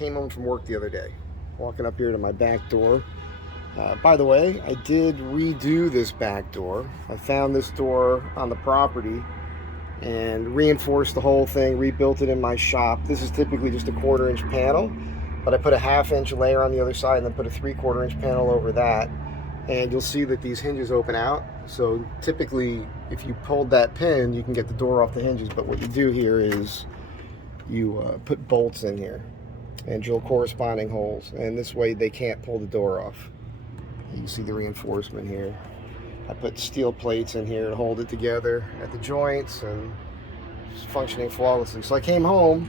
came home from work the other day, walking up here to my back door. By the way, I did redo this back door. I found this door on the property and reinforced the whole thing, rebuilt it in my shop. This is typically just a 1/4 inch panel, but I put a 1/2 inch layer on the other side and then put a 3/4 inch panel over that. And you'll see that these hinges open out. So typically, if you pulled that pin, you can get the door off the hinges. But what you do here is you put bolts in here and drill corresponding holes. And this way they can't pull the door off. You can see the reinforcement here. I put steel plates in here to hold it together at the joints, and it's functioning flawlessly. So I came home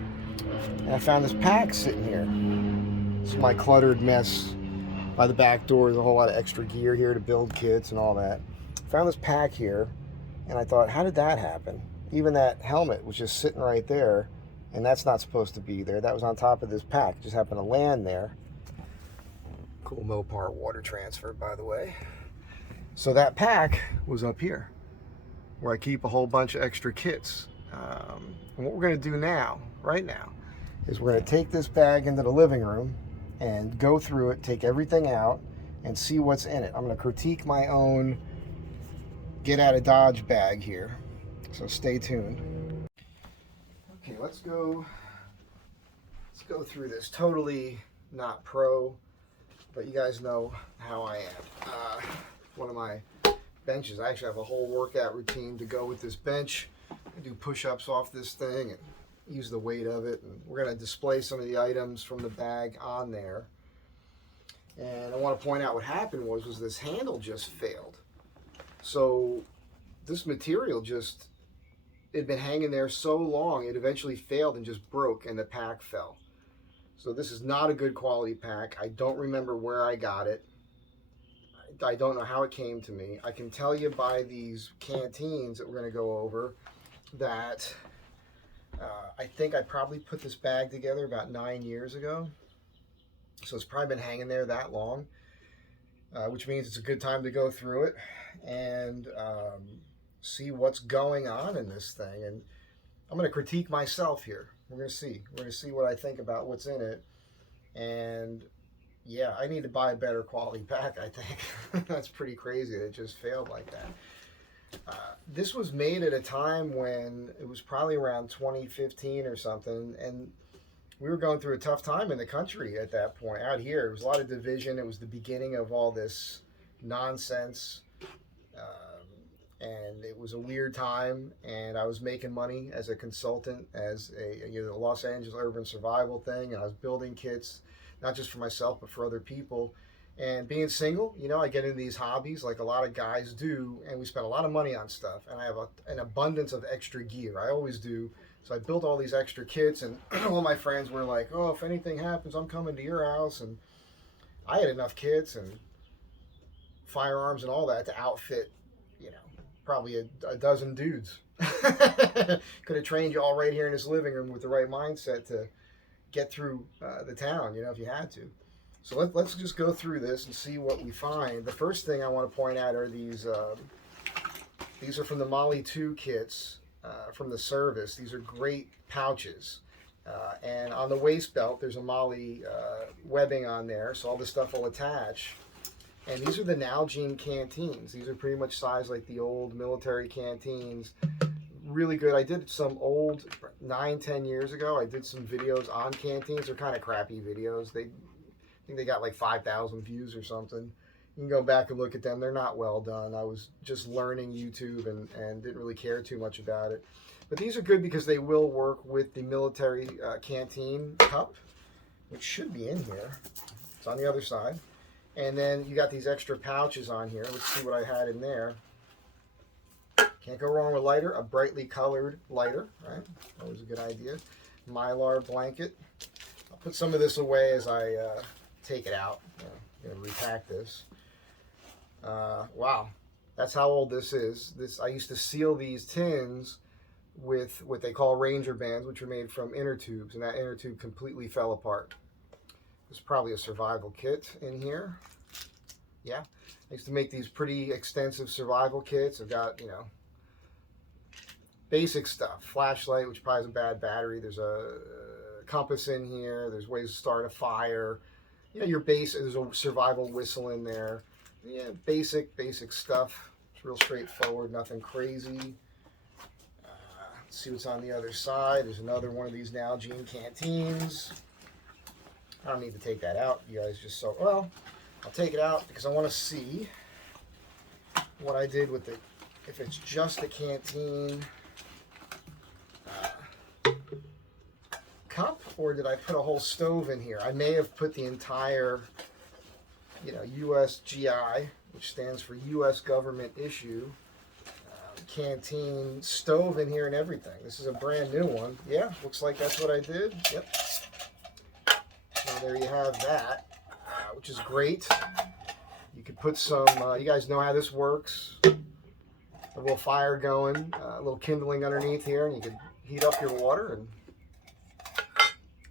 and I found this pack sitting here. This is my cluttered mess by the back door. There's a whole lot of extra gear here to build kits and all that. Found this pack here, and I thought, how did that happen? Even that helmet was just sitting right there, and that's not supposed to be there. That was on top of this pack. It just happened to land there. Cool Mopar water transfer, by the way. So that pack was up here, where I keep a whole bunch of extra kits. And what we're going to do now, right now, is we're going to take this bag into the living room and go through it, take everything out, and see what's in it. I'm going to critique my own get out of Dodge bag here, so stay tuned. Okay, let's go through this. Totally not pro, but you guys know how I am. One of my benches, I actually have a whole workout routine to go with this bench. I do push-ups off this thing and use the weight of it, and we're going to display some of the items from the bag on there. And I want to point out what happened was this handle just failed. So this material just, it'd been hanging there so long, it eventually failed and just broke, and the pack fell. So this is not a good quality pack. I don't remember where I got it. I don't know how it came to me. I can tell you by these canteens that we're going to go over that I think I probably put this bag together about 9 years ago. So it's probably been hanging there that long, which means it's a good time to go through it and see what's going on in this thing. And I'm going to critique myself here. We're going to see what I think about what's in it. And yeah, I need to buy a better quality pack, I think. That's pretty crazy that it just failed like that. This was made at a time when it was probably around 2015 or something, and we were going through a tough time in the country at that point. Out here, there was a lot of division. It was the beginning of all this nonsense, and it was a weird time, and I was making money as a consultant, as the Los Angeles urban survival thing, and I was building kits, not just for myself, but for other people. And being single, I get into these hobbies like a lot of guys do, and we spend a lot of money on stuff, and I have an abundance of extra gear. I always do. So I built all these extra kits, and all my friends were like, oh, if anything happens, I'm coming to your house. And I had enough kits and firearms and all that to outfit, probably a dozen dudes. Could have trained you all right here in this living room with the right mindset to get through the town, if you had to. So let's just go through this and see what we find. The first thing I want to point out are these. These are from the Molly 2 kits from the service. These are great pouches. And on the waist belt, there's a Molly webbing on there, so all this stuff will attach. And these are the Hygiene canteens. These are pretty much sized like the old military canteens. Really good. I did some old 9-10 years ago. I did some videos on canteens. They're kind of crappy videos. I think they got like 5,000 views or something. You can go back and look at them. They're not well done. I was just learning YouTube and didn't really care too much about it. But these are good because they will work with the military canteen cup, which should be in here. It's on the other side. And then you got these extra pouches on here. Let's see what I had in there. Can't go wrong with lighter. A brightly colored lighter, right? Always a good idea. Mylar blanket. I'll put some of this away as I take it out. I'm going to repack this. Wow, that's how old this is. I used to seal these tins with what they call Ranger bands, which are made from inner tubes, and that inner tube completely fell apart. There's probably a survival kit in here. Yeah, I used to make these pretty extensive survival kits. I've got, basic stuff. Flashlight, which probably has a bad battery. There's a compass in here. There's ways to start a fire. You know, your base, there's a survival whistle in there. Yeah, basic stuff. It's real straightforward, nothing crazy. Let's see what's on the other side. There's another one of these Hygiene Canteens. I don't need to take that out. You guys just saw, well, I'll take it out because I want to see what I did with it. If it's just a canteen cup, or did I put a whole stove in here? I may have put the entire, you know, USGI, which stands for U.S. Government Issue, canteen stove in here and everything. This is a brand new one. Yeah, looks like that's what I did. Yep. So there you have that, which is great. You could put some, you guys know how this works. A little fire going, a little kindling underneath here, and you can heat up your water and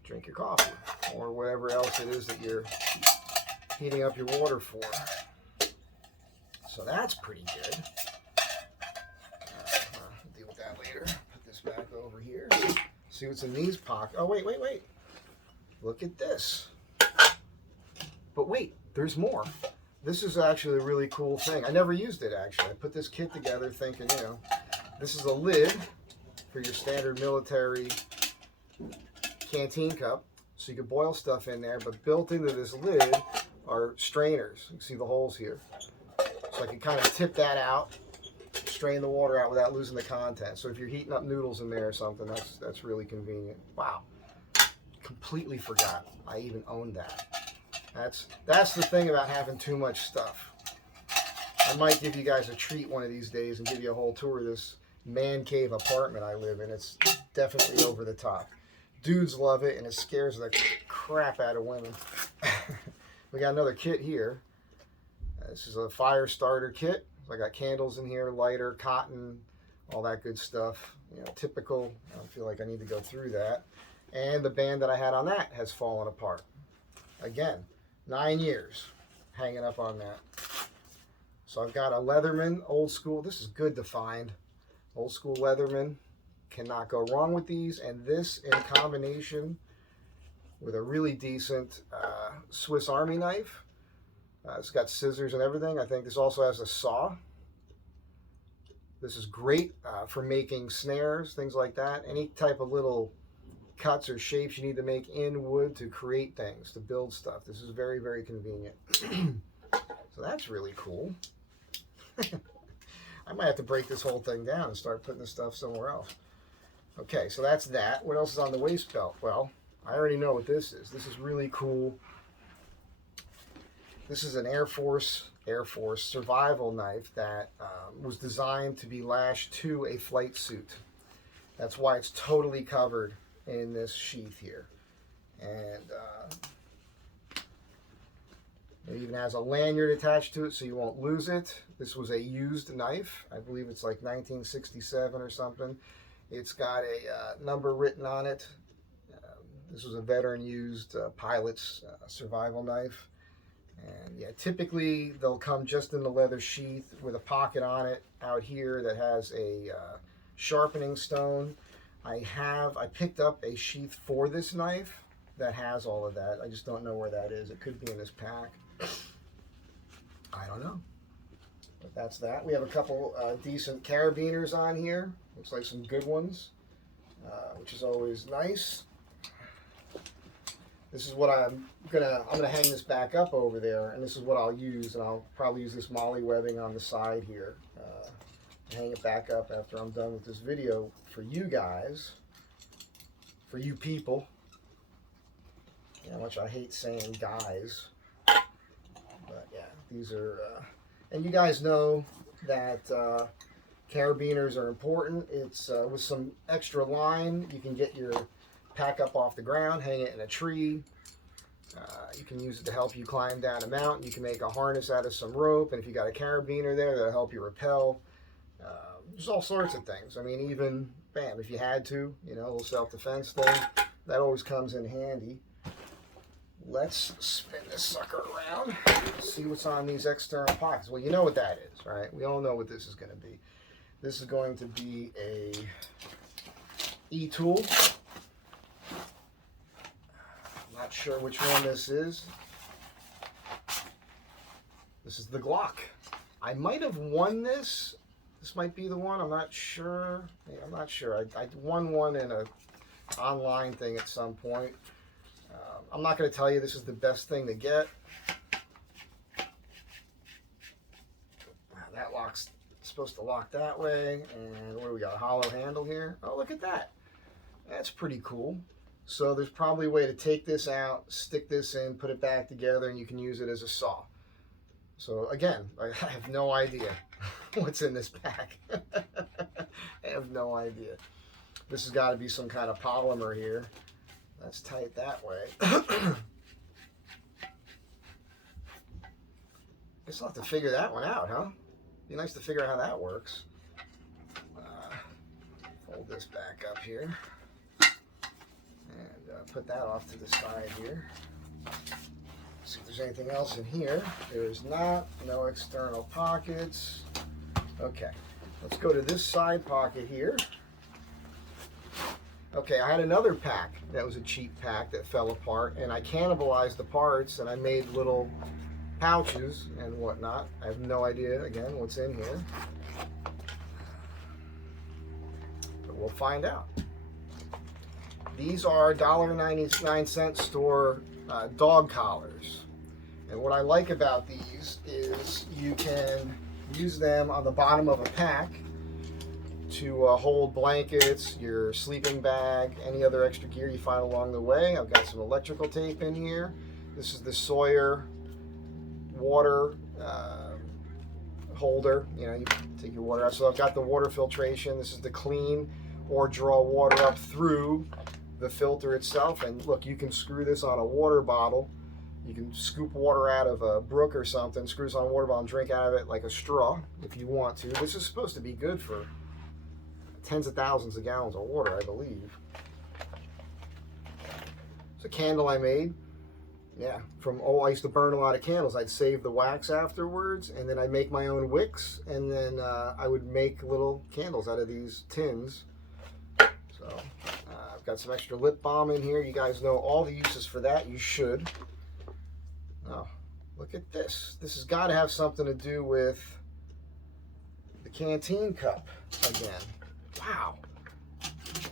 drink your coffee or whatever else it is that you're heating up your water for. So that's pretty good. We'll deal with that later. Put this back over here. See what's in these pockets. Oh, wait. Look at this. But wait, there's more. This is actually a really cool thing. I never used it, actually. I put this kit together thinking, you know, this is a lid for your standard military canteen cup. So you can boil stuff in there, but built into this lid are strainers. You can see the holes here. So I can kind of tip that out, strain the water out without losing the content. So if you're heating up noodles in there or something, that's really convenient. Wow. Completely forgot I even owned that. That's the thing about having too much stuff. I might give you guys a treat one of these days and give you a whole tour of this man cave apartment I live in. It's definitely over the top. Dudes love it, and it scares the crap out of women. We got another kit here. This is a fire starter kit. So I got candles in here, lighter, cotton, all that good stuff. You know, typical. I don't feel like I need to go through that. And the band that I had on that has fallen apart. Again, 9 years hanging up on that. So I've got a Leatherman, old school. This is good to find. Old school Leatherman. Cannot go wrong with these. And this in combination with a really decent Swiss Army knife. It's got scissors and everything. I think this also has a saw. This is great for making snares, things like that. Any type of little cuts or shapes you need to make in wood to create things, to build stuff. This is very, very convenient. So that's really cool. I might have to break this whole thing down and start putting this stuff somewhere else. Okay, so that's that. What else is on the waist belt? Well, I already know what this is. This is really cool. This is an Air Force survival knife that was designed to be lashed to a flight suit. That's why it's totally covered in this sheath here. And it even has a lanyard attached to it so you won't lose it. This was a used knife. I believe it's like 1967 or something. It's got a number written on it. This was a veteran used pilot's survival knife. And yeah, typically they'll come just in the leather sheath with a pocket on it out here that has a sharpening stone. I picked up a sheath for this knife that has all of that. I just don't know where that is. It could be in this pack. I don't know. But that's that. We have a couple decent carabiners on here. Looks like some good ones, which is always nice. This is what I'm gonna hang this back up over there, and this is what I'll use, and I'll probably use this molly webbing on the side here. Hang it back up after I'm done with this video for you guys, for you people. You know how much I hate saying guys, but yeah, these are, and you guys know that carabiners are important. It's with some extra line, you can get your pack up off the ground, hang it in a tree. You can use it to help you climb down a mountain. You can make a harness out of some rope, and if you got a carabiner there, that'll help you rappel. There's all sorts of things. I mean, even, bam, if you had to, you know, a little self-defense thing, that always comes in handy. Let's spin this sucker around, see what's on these external pockets. Well, you know what that is, right? We all know what this is going to be. This is going to be a E-tool. not sure which one this is. This is the Glock. I might have won this. This might be the one. I'm not sure. I'm not sure. I won one in a online thing at some point. I'm not going to tell you this is the best thing to get. That lock's supposed to lock that way. And what do we got? A hollow handle here. Oh, look at that. That's pretty cool. So there's probably a way to take this out, stick this in, put it back together, and you can use it as a saw. So again, I have no idea what's in this pack. I have no idea. This has got to be some kind of polymer here. That's tight that way. Guess I'll have to figure that one out, huh? Be nice to figure out how that works. Fold this back up here. And put that off to the side here. See if there's anything else in here. There is not. No external pockets. Okay, let's go to this side pocket here. Okay, I had another pack that was a cheap pack that fell apart, and I cannibalized the parts, and I made little pouches and whatnot. I have no idea, again, what's in here. But we'll find out. These are $1.99 store dog collars. And what I like about these is you can use them on the bottom of a pack to hold blankets, your sleeping bag, any other extra gear you find along the way. I've got some electrical tape in here. This is the Sawyer water holder. You know, you take your water out. So I've got the water filtration. This is the clean or draw water up through the filter itself. And look, you can screw this on a water bottle. You can scoop water out of a brook or something, screw this on a water bottle and drink out of it like a straw if you want to. This is supposed to be good for tens of thousands of gallons of water, I believe. It's a candle I made. Yeah, I used to burn a lot of candles. I'd save the wax afterwards, and then I'd make my own wicks, and then I would make little candles out of these tins. So I've got some extra lip balm in here. You guys know all the uses for that. You should. Oh, look at this. This has got to have something to do with the canteen cup again. Wow.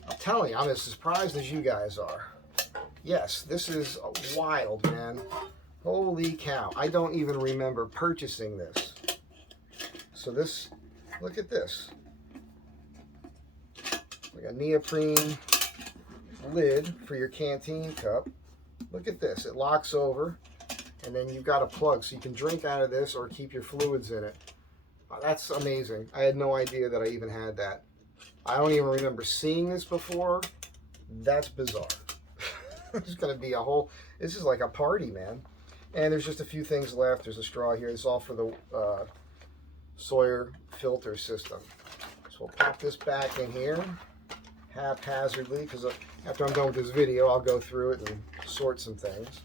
I'm telling you, I'm as surprised as you guys are. Yes, this is wild, man. Holy cow. I don't even remember purchasing this. So this, look at this. Like a neoprene lid for your canteen cup. Look at this. It locks over, and then you've got a plug so you can drink out of this or keep your fluids in it. That's amazing. I had no idea that I even had that. I don't even remember seeing this before. That's bizarre. There's going to be a whole, this is like a party, man. And there's just a few things left. There's a straw here. This is all for the Sawyer filter system. So we'll pop this back in here haphazardly, because after I'm done with this video, I'll go through it and sort some things.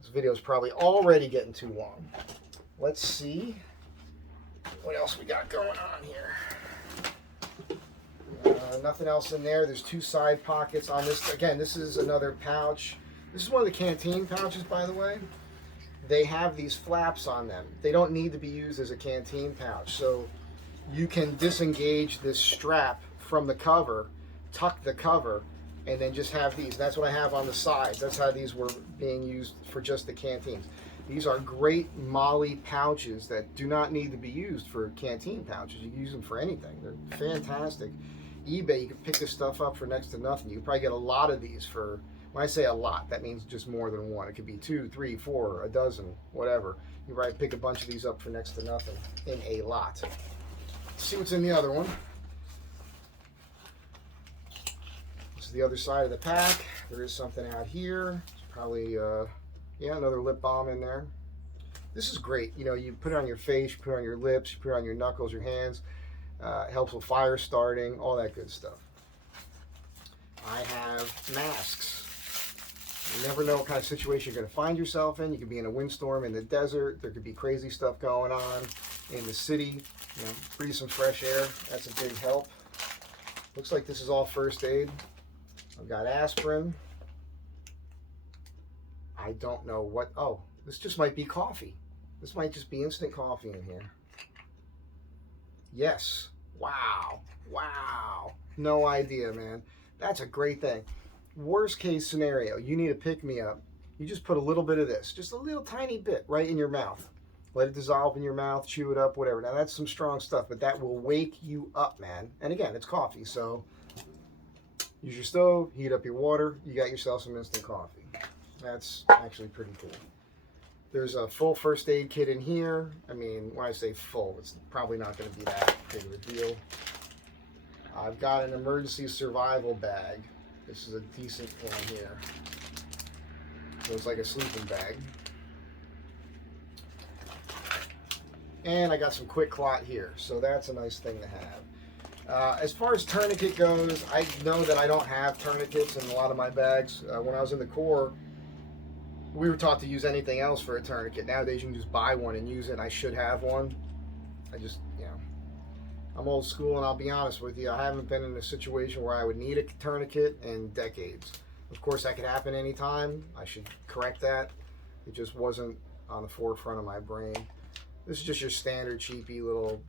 This video is probably already getting too long. Let's see what else we got going on here. Nothing else in there. There's two side pockets on this. Again, this is another pouch. This is one of the canteen pouches, by the way. They have these flaps on them. They don't need to be used as a canteen pouch. So you can disengage this strap from the cover, tuck the cover, and then just have these. That's what I have on the sides. That's how these were being used for just the canteens. These are great MOLLE pouches that do not need to be used for canteen pouches. You can use them for anything. They're fantastic. eBay, you can pick this stuff up for next to nothing. You can probably get a lot of these for, when I say a lot, that means just more than one. It could be 2, 3, 4, a dozen, whatever. You can probably pick a bunch of these up for next to nothing in a lot. Let's see what's in the other one. This is the other side of the pack. There is something out here. It's probably, yeah, another lip balm in there. This is great. You know, you put it on your face, you put it on your lips, you put it on your knuckles, your hands. Helps with fire starting, all that good stuff. I have masks. You never know what kind of situation you're going to find yourself in. You could be in a windstorm in the desert. There could be crazy stuff going on in the city. You know, breathe some fresh air. That's a big help. Looks like this is all first aid. I've got aspirin. I don't know what, oh, this just might be coffee. This might just be instant coffee in here. Yes. Wow. Wow. No idea, man. That's a great thing. Worst case scenario, you need a pick-me-up. You just put a little bit of this, just a little tiny bit right in your mouth. Let it dissolve in your mouth, chew it up, whatever. Now that's some strong stuff, but that will wake you up, man. And again, it's coffee, so use your stove, heat up your water, you got yourself some instant coffee. That's actually pretty cool. There's a full first aid kit in here. I mean, when I say full, it's probably not going to be that big of a deal. I've got an emergency survival bag. This is a decent one here. So it's like a sleeping bag. And I got some quick clot here, so that's a nice thing to have. As far as tourniquet goes, I know that I don't have tourniquets in a lot of my bags. When I was in the Corps, we were taught to use anything else for a tourniquet. Nowadays you can just buy one and use it, and I should have one. I just, you know, I'm old school, and I'll be honest with you, I haven't been in a situation where I would need a tourniquet in decades. Of course, that could happen anytime. I should correct that. It just wasn't on the forefront of my brain. This is just your standard cheapy little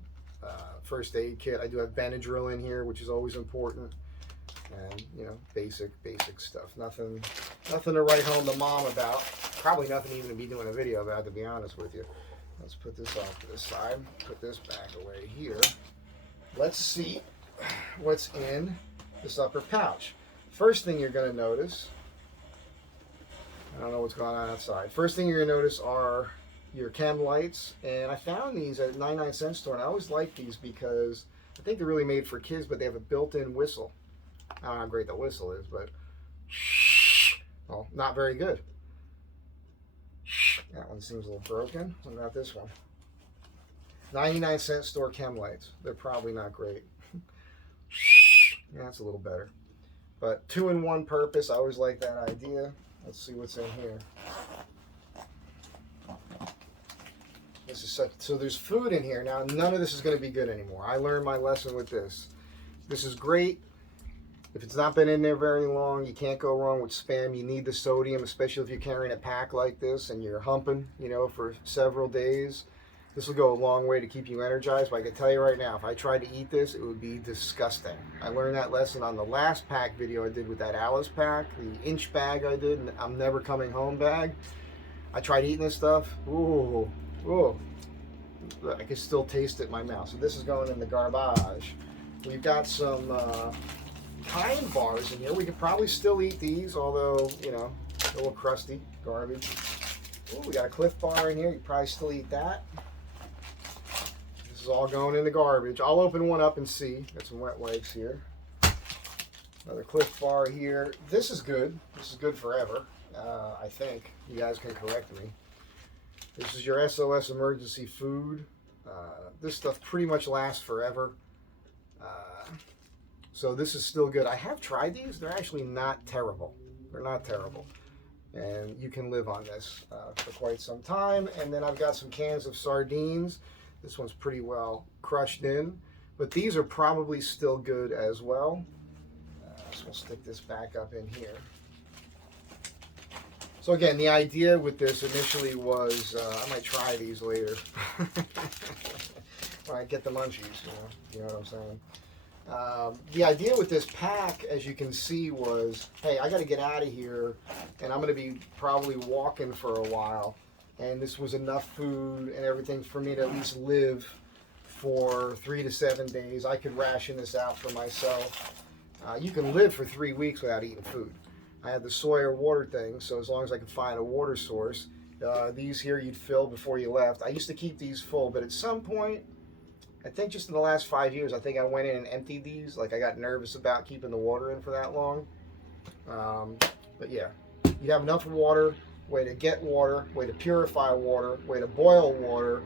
first aid kit. I do have Benadryl in here, which is always important. And, you know, basic stuff. Nothing to write home to mom about. Probably nothing even to be doing a video about, to be honest with you. Let's put this off to the side. Put this back away here. Let's see what's in this upper pouch. First thing you're going to notice, I don't know what's going on outside. First thing you're going to notice are your chem lights. And I found these at 99-cent store, and I always like these because I think they're really made for kids, but they have a built-in whistle. I don't know how great the whistle is, but well, not very good. That one seems a little broken. What about this one? 99-cent store chem lights. They're probably not great. Yeah, that's a little better. But 2-in-1 purpose, I always like that idea. Let's see what's in here. This is such, so there's food in here. Now, none of this is going to be good anymore. I learned my lesson with this. This is great. If it's not been in there very long, you can't go wrong with Spam. You need the sodium, especially if you're carrying a pack like this and you're humping, you know, for several days. This will go a long way to keep you energized, but I can tell you right now, if I tried to eat this, it would be disgusting. I learned that lesson on the last pack video I did with that Alice pack, the inch bag I did, and I'm never coming home bag. I tried eating this stuff. Ooh, ooh. I can still taste it in my mouth. So this is going in the garbage. We've got some Kind bars in here. We could probably still eat these, although, you know, a little crusty, garbage. Ooh, we got a Cliff bar in here. You could probably still eat that. This is all going in the garbage. I'll open one up and see. Got some wet wipes here. Another Cliff bar here. This is good. This is good forever, I think. You guys can correct me. This is your SOS emergency food. This stuff pretty much lasts forever. So this is still good. I have tried these. They're actually not terrible. They're not terrible. And you can live on this for quite some time. And then I've got some cans of sardines. This one's pretty well crushed in. But these are probably still good as well. So we'll stick this back up in here. So again, the idea with this initially was, I might try these later. When I get the munchies, you know what I'm saying? The idea with this pack, as you can see, was, hey, I got to get out of here, and I'm going to be probably walking for a while. And this was enough food and everything for me to at least live for 3 to 7 days. I could ration this out for myself. You can live for 3 weeks without eating food. I had the Sawyer water thing, so as long as I could find a water source, these here you'd fill before you left. I used to keep these full, but at some point, I think just in the last 5 years, I think I went in and emptied these. Like, I got nervous about keeping the water in for that long. But yeah, you have enough water, way to get water, way to purify water, way to boil water,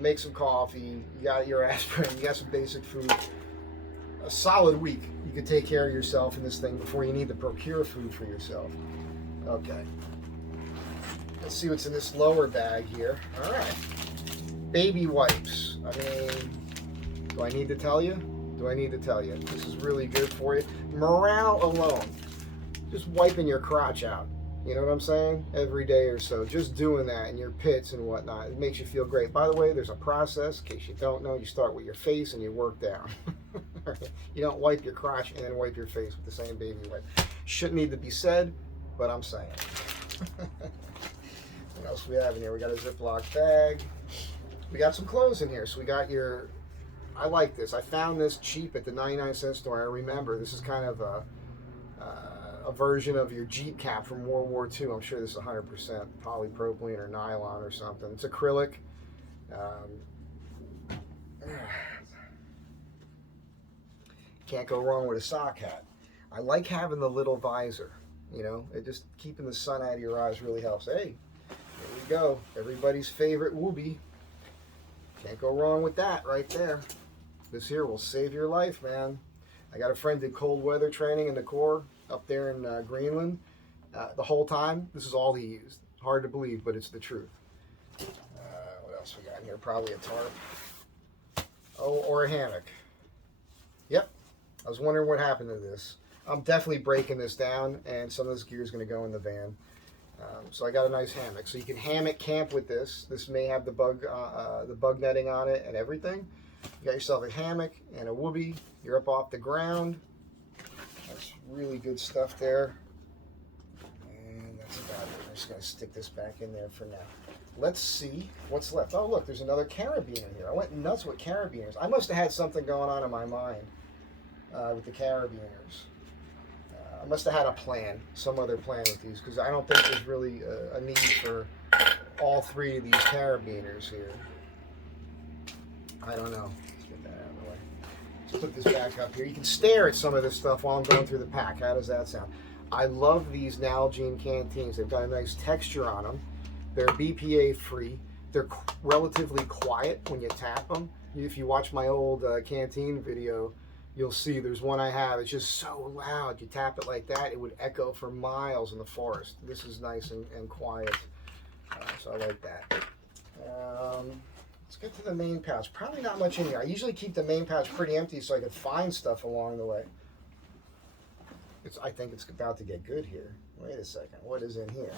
make some coffee, you got your aspirin, you got some basic food. A solid week, you could take care of yourself in this thing before you need to procure food for yourself. Okay. Let's see what's in this lower bag here. All right. Baby wipes. I mean, do I need to tell you? Do I need to tell you? This is really good for you. Morale alone. Just wiping your crotch out. You know what I'm saying? Every day or so. Just doing that in your pits and whatnot. It makes you feel great. By the way, there's a process. In case you don't know, you start with your face and you work down. You don't wipe your crotch and then wipe your face with the same baby wipe. Shouldn't need to be said, but I'm saying. What else we have in here? We got a Ziploc bag. We got some clothes in here. So we got your... I like this. I found this cheap at the 99-cent store. I remember this is kind of a version of your Jeep cap from World War II. I'm sure this is 100% polypropylene or nylon or something. It's acrylic. Can't go wrong with a sock hat. I like having the little visor. You know, it just keeping the sun out of your eyes really helps. Hey, there we go. Everybody's favorite B.O.B. Can't go wrong with that right there. This here will save your life, man. I got a friend did cold weather training in the Corps up there in Greenland. The whole time, this is all he used. Hard to believe, but it's the truth. What else we got in here? Probably a tarp. Oh, or a hammock. Yep. I was wondering what happened to this. I'm definitely breaking this down, and some of this gear is going to go in the van. So I got a nice hammock. So you can hammock camp with this. This may have the bug netting on it and everything. You got yourself a hammock and a B.O.B. You're up off the ground. That's really good stuff there. And that's about it. I'm just going to stick this back in there for now. Let's see what's left. Oh, look, there's another carabiner here. I went nuts with carabiners. I must have had something going on in my mind with the carabiners. I must have had a plan, some other plan with these, because I don't think there's really a need for all three of these carabiners here. I don't know. Let's get that out of the way. Let's put this back up here. You can stare at some of this stuff while I'm going through the pack. How does that sound? I love these Hygiene Canteens. They've got a nice texture on them. They're BPA free. They're relatively quiet when you tap them. If you watch my old Canteen video, you'll see there's one I have. It's just so loud. You tap it like that, it would echo for miles in the forest. This is nice and quiet. So I like that. Let's get to the main pouch. Probably not much in here. I usually keep the main pouch pretty empty so I can find stuff along the way. I think it's about to get good here. Wait a second. What is in here?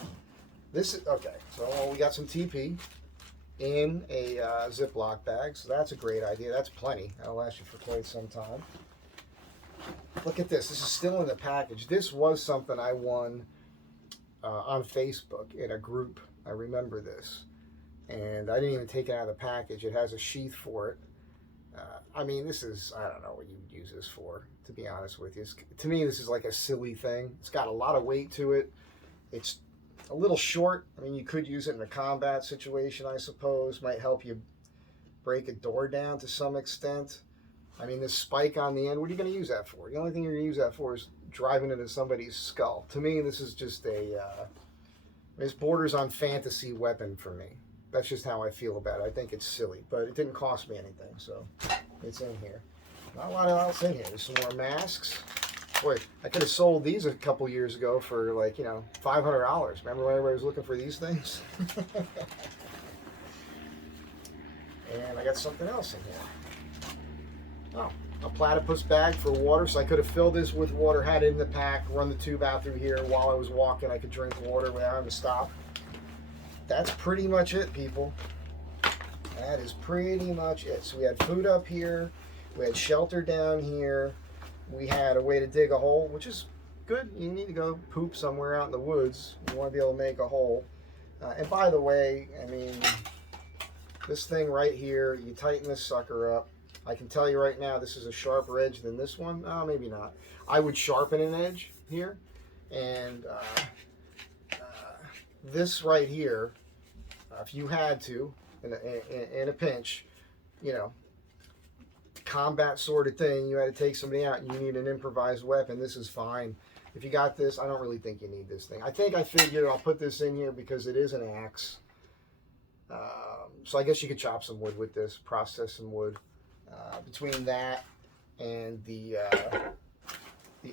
This is okay. So we got some TP in a Ziploc bag. So that's a great idea. That's plenty. That'll last you for quite some time. Look at this. This is still in the package. This was something I won on Facebook in a group. I remember this. And I didn't even take it out of the package. It has a sheath for it. I mean, this is, I don't know what you would use this for, to be honest with you. To me, this is like a silly thing. It's got a lot of weight to it. It's a little short. I mean, you could use it in a combat situation, I suppose. Might help you break a door down to some extent. I mean, this spike on the end, what are you going to use that for? The only thing you're going to use that for is driving into somebody's skull. To me, this is just this borders on fantasy weapon for me. That's just how I feel about it. I think it's silly, but it didn't cost me anything, so it's in here. Not a lot else in here. There's some more masks. Boy, I could have sold these a couple years ago for like, you know, $500. Remember when everybody was looking for these things? And I got something else in here. Oh, a platypus bag for water. So I could have filled this with water, had it in the pack, run the tube out through here. While I was walking, I could drink water without having to stop. That's pretty much it, people. That is pretty much it. So we had food up here. We had shelter down here. We had a way to dig a hole, which is good. You need to go poop somewhere out in the woods. You want to be able to make a hole. And by the way, I mean, this thing right here, you tighten this sucker up. I can tell you right now, this is a sharper edge than this one. Oh, maybe not. I would sharpen an edge here. And this right here, if you had to, in a pinch, you know, combat sort of thing, you had to take somebody out and you need an improvised weapon, this is fine. If you got this, I don't really think you need this thing. I figured I'll put this in here because it is an axe. So I guess you could chop some wood with this, process some wood. Between that and the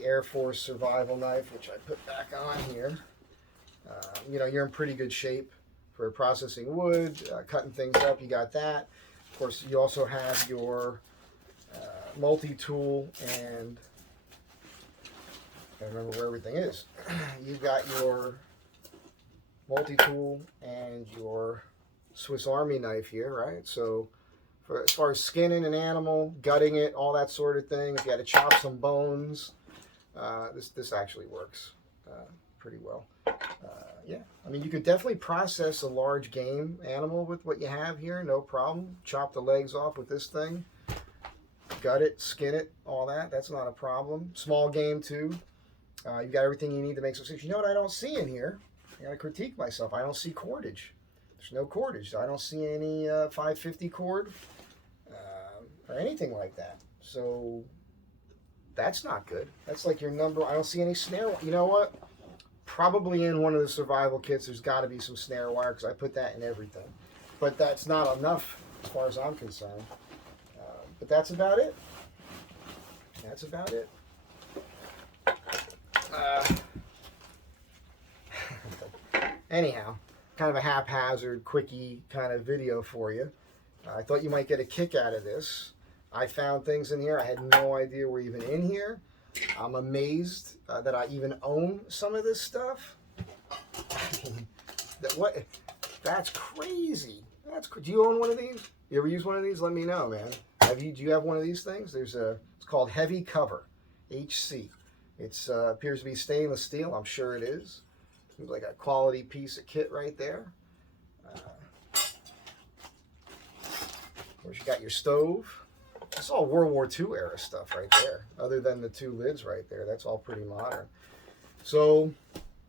Air Force survival knife, which I put back on here, you know, you're in pretty good shape for processing wood, cutting things up. You got that. Of course, you also have your multi-tool, and I don't remember where everything is. You've got your multi-tool, and your Swiss Army knife here, right? So as far as skinning an animal, gutting it, all that sort of thing, if you had to chop some bones, this actually works pretty well. Yeah, I mean, you could definitely process a large game animal with what you have here, no problem. Chop the legs off with this thing, gut it, skin it, all that. That's not a problem. Small game too. You've got everything you need to make some sense. You know what I don't see in here? I gotta critique myself. I don't see cordage. There's no cordage. I don't see any 550 cord or anything like that. So that's not good. That's like your number. I don't see any snare. You know what? Probably in one of the survival kits, there's got to be some snare wire because I put that in everything. But that's not enough as far as I'm concerned. But that's about it. That's about it. Anyhow, kind of a haphazard, quickie kind of video for you. I thought you might get a kick out of this. I found things in here I had no idea were even in here. I'm amazed that I even own some of this stuff. I mean, that's crazy. Do you own one of these? You ever use one of these? Let me know, man. Do you have one of these things? It's called Heavy Cover, HC. It's appears to be stainless steel. I'm sure it is. Seems like a quality piece of kit right there. Of course, you got your stove. It's all World War II era stuff right there. Other than the two lids right there, that's all pretty modern. So,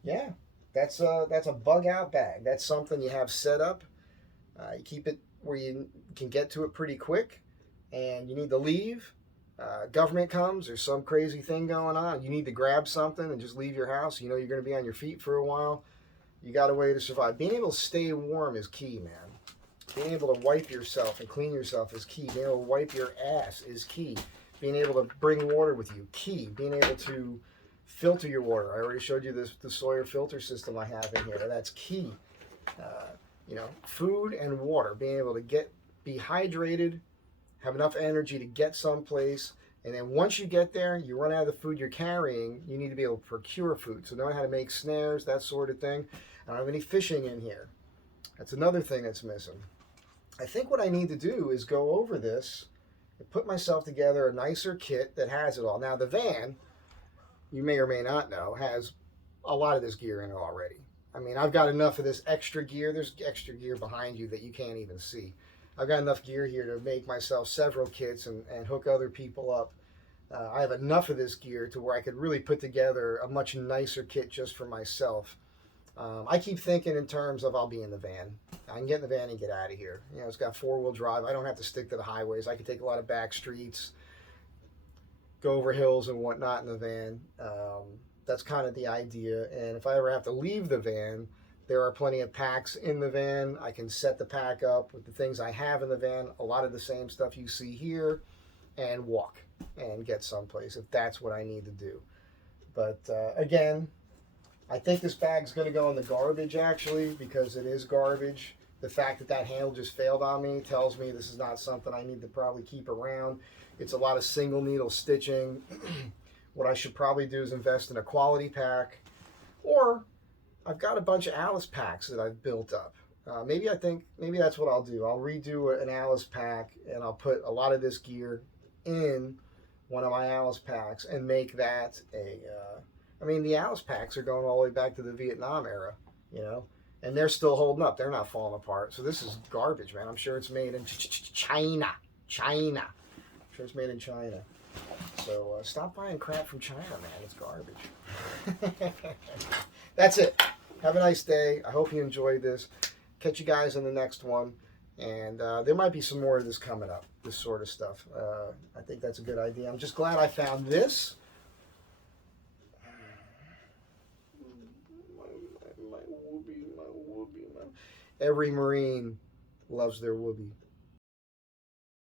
yeah, that's a bug out bag. That's something you have set up. You keep it where you can get to it pretty quick, and you need to leave. Government comes, there's some crazy thing going on. You need to grab something and just leave your house. You know you're going to be on your feet for a while. You got a way to survive. Being able to stay warm is key, man. Being able to wipe yourself and clean yourself is key. Being able to wipe your ass is key. Being able to bring water with you, key. Being able to filter your water. I already showed you the Sawyer filter system I have in here. That's key. You know, food and water. Being able to be hydrated, have enough energy to get someplace, and then once you get there, you run out of the food you're carrying, you need to be able to procure food. So knowing how to make snares, that sort of thing. I don't have any fishing in here. That's another thing that's missing. I think what I need to do is go over this and put myself together a nicer kit that has it all. Now the van, you may or may not know, has a lot of this gear in it already. I mean, I've got enough of this extra gear. There's extra gear behind you that you can't even see. I've got enough gear here to make myself several kits and hook other people up. I have enough of this gear to where I could really put together a much nicer kit just for myself. I keep thinking in terms of I'll be in the van. I can get in the van and get out of here. You know, it's got four-wheel drive. I don't have to stick to the highways. I can take a lot of back streets, go over hills and whatnot in the van. That's kind of the idea. And if I ever have to leave the van, there are plenty of packs in the van. I can set the pack up with the things I have in the van, a lot of the same stuff you see here, and walk and get someplace if that's what I need to do. But again, I think this bag's going to go in the garbage actually, because it is garbage. The fact that that handle just failed on me tells me this is not something I need to probably keep around. It's a lot of single needle stitching. What I should probably do is invest in a quality pack, or I've got a bunch of Alice packs that I've built up. Maybe that's what I'll do. I'll redo an Alice pack and I'll put a lot of this gear in one of my Alice packs and make that I mean, the Alice packs are going all the way back to the Vietnam era, you know, and they're still holding up. They're not falling apart. So this is garbage, man. I'm sure it's made in China. I'm sure it's made in China. So stop buying crap from China, man. It's garbage. That's it. Have a nice day. I hope you enjoyed this. Catch you guys in the next one. And there might be some more of this coming up, this sort of stuff. I think that's a good idea. I'm just glad I found this. My whoopee. Every Marine loves their whoopee.